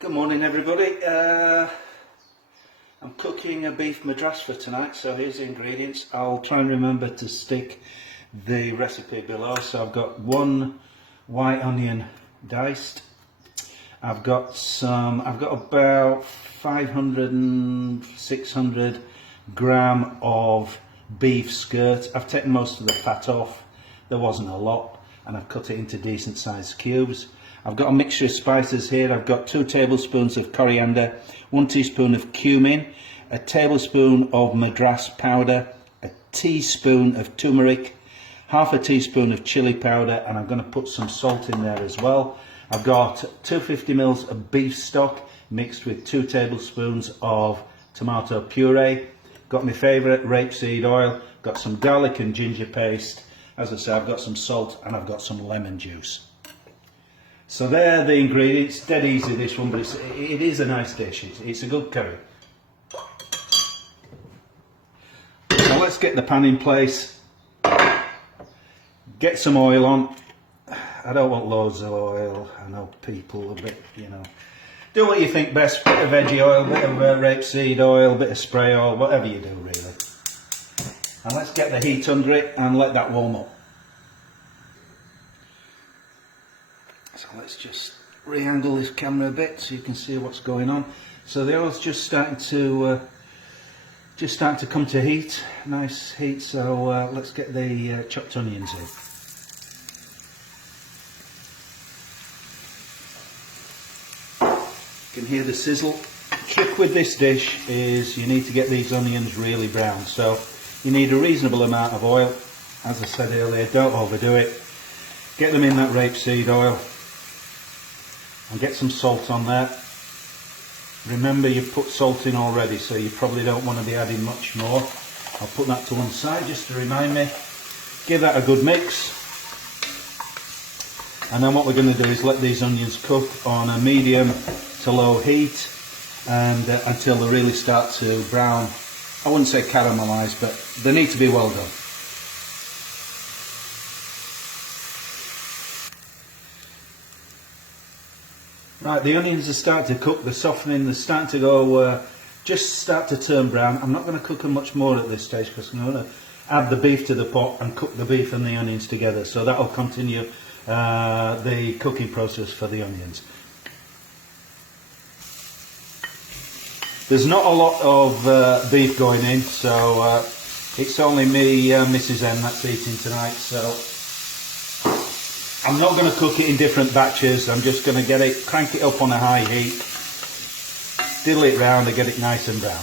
Good morning everybody. I'm cooking a beef Madras for tonight, so here's the ingredients. I'll try and remember to stick the recipe below. So I've got one white onion diced. I've got about 500 and 600 gram of beef skirt. I've taken most of the fat off. There wasn't a lot, and I've cut it into decent sized cubes. I've got a mixture of spices here. I've got 2 tablespoons of coriander, 1 teaspoon of cumin, a tablespoon of Madras powder, a teaspoon of turmeric, half a teaspoon of chilli powder, and I'm going to put some salt in there as well. I've got 250 mils of beef stock mixed with 2 tablespoons of tomato puree. Got my favourite rapeseed oil, got some garlic and ginger paste. As I say, I've got some salt and I've got some lemon juice. So there are the ingredients. Dead easy this one, but it is a nice dish. It's a good curry. Now let's get the pan in place. Get some oil on. I don't want loads of oil. I know people a bit, do what you think best. Bit of veggie oil, bit of rapeseed oil, bit of spray oil, whatever you do really. And let's get the heat under it and let that warm up. So let's just re-angle this camera a bit so you can see what's going on. So the oil's just starting to come to heat, nice heat. So let's get the chopped onions in. You can hear the sizzle. The trick with this dish is you need to get these onions really brown. So you need a reasonable amount of oil. As I said earlier, don't overdo it. Get them in that rapeseed oil. And get some salt on there. Remember, you've put salt in already, so you probably don't want to be adding much more. I'll put that to one side just to remind me. Give that a good mix. And then what we're going to do is let these onions cook on a medium to low heat and until they really start to brown. I wouldn't say caramelise, but they need to be well done. Right, the onions are starting to cook, they're softening, they're starting to go, just start to turn brown. I'm not going to cook them much more at this stage because I'm going to add the beef to the pot and cook the beef and the onions together. So that will continue the cooking process for the onions. There's not a lot of beef going in, so it's only me, Mrs M, that's eating tonight. So I'm not going to cook it in different batches. I'm just going to crank it up on a high heat, diddle it round and get it nice and brown.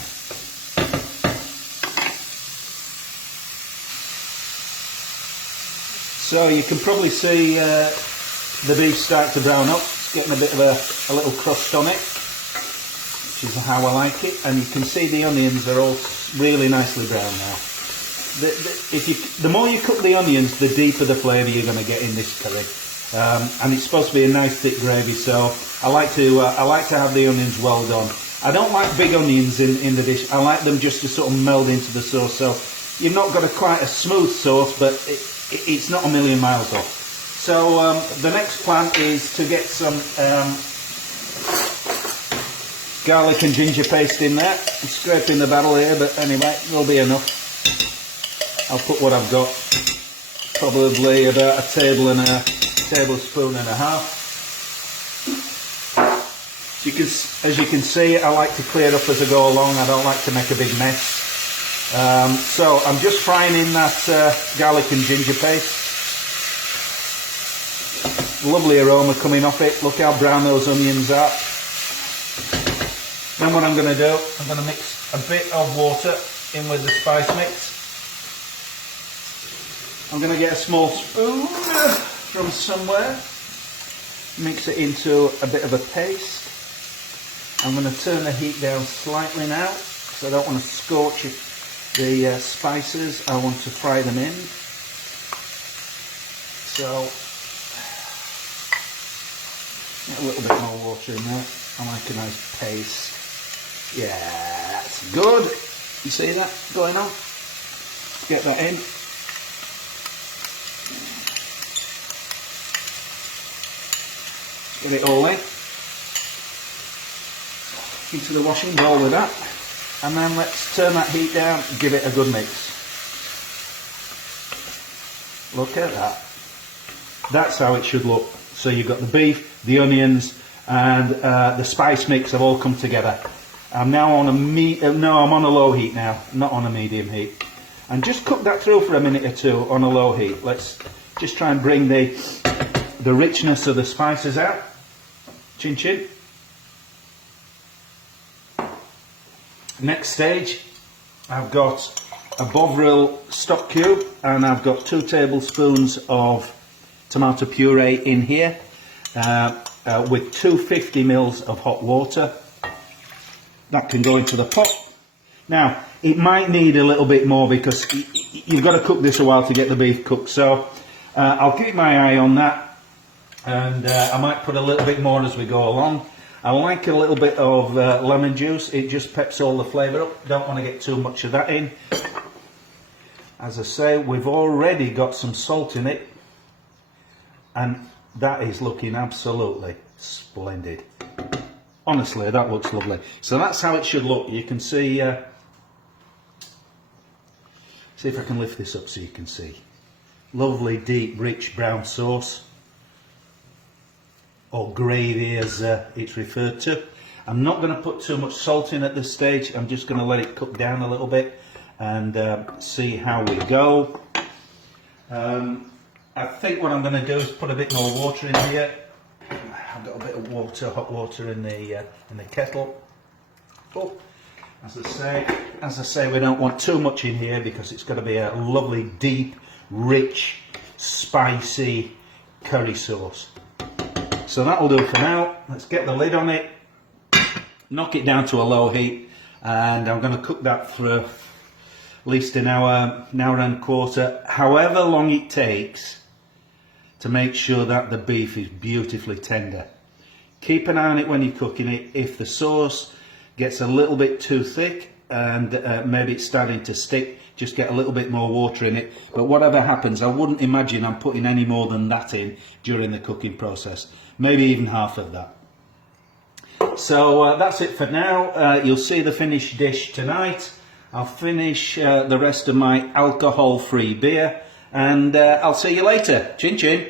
So you can probably see the beef start to brown up. It's getting a bit of a little crust on it, which is how I like it. And you can see the onions are all really nicely brown now. The more you cook the onions, the deeper the flavour you're going to get in this curry, and it's supposed to be a nice thick gravy. So I like to have the onions well done. I don't like big onions in the dish. I like them just to sort of meld into the sauce. So you've not got quite a smooth sauce, but it's not a million miles off. So the next plan is to get some garlic and ginger paste in there. I'm scraping the barrel here, but anyway, there'll be enough. I'll put what I've got, probably about a tablespoon and a half. As you can see, I like to clear up as I go along. I don't like to make a big mess. So I'm just frying in that garlic and ginger paste. Lovely aroma coming off it. Look how brown those onions are. Then what I'm going to do, I'm going to mix a bit of water in with the spice mix. I'm going to get a small spoon from somewhere, mix it into a bit of a paste. I'm going to turn the heat down slightly now, because I don't want to scorch the spices. I want to fry them in. So, get a little bit more water in there. I like a nice paste. Yeah, that's good. You see that going on? Get that in. Get it all in. into the washing bowl with that, and then let's turn that heat down and give it a good mix. Look at that. That's how it should look. So you've got the beef, the onions, and the spice mix have all come together. I'm now on I'm on a low heat now, not on a medium heat. And just cook that through for a minute or two on a low heat. Let's just try and bring the richness of the spices out. Chin chin. Next stage, I've got a Bovril stock cube, and I've got 2 tablespoons of tomato puree in here with 250 mils of hot water. That can go into the pot. Now, it might need a little bit more because you've got to cook this a while to get the beef cooked, so I'll keep my eye on that, and I might put a little bit more as we go along. I like a little bit of lemon juice. It just peps all the flavour up. Don't want to get too much of that in. As I say, we've already got some salt in it, and that is looking absolutely splendid. Honestly, that looks lovely. So that's how it should look. You can see, see if I can lift this up so you can see. Lovely, deep, rich brown sauce, or gravy as it's referred to. I'm not going to put too much salt in at this stage. I'm just going to let it cook down a little bit and see how we go. I think what I'm going to do is put a bit more water in here. I've got a bit of water, hot water in the kettle. Oh, as I say, we don't want too much in here because it's got to be a lovely, deep, rich, spicy curry sauce. So that'll do for now. Let's get the lid on it, knock it down to a low heat, and I'm going to cook that for at least an hour and a quarter, however long it takes to make sure that the beef is beautifully tender. Keep an eye on it when you're cooking it. If the sauce gets a little bit too thick and maybe it's starting to stick, just get a little bit more water in it. But whatever happens, I wouldn't imagine I'm putting any more than that in during the cooking process. Maybe even half of that. So that's it for now. You'll see the finished dish tonight. I'll finish the rest of my alcohol-free beer, and I'll see you later. Chin chin.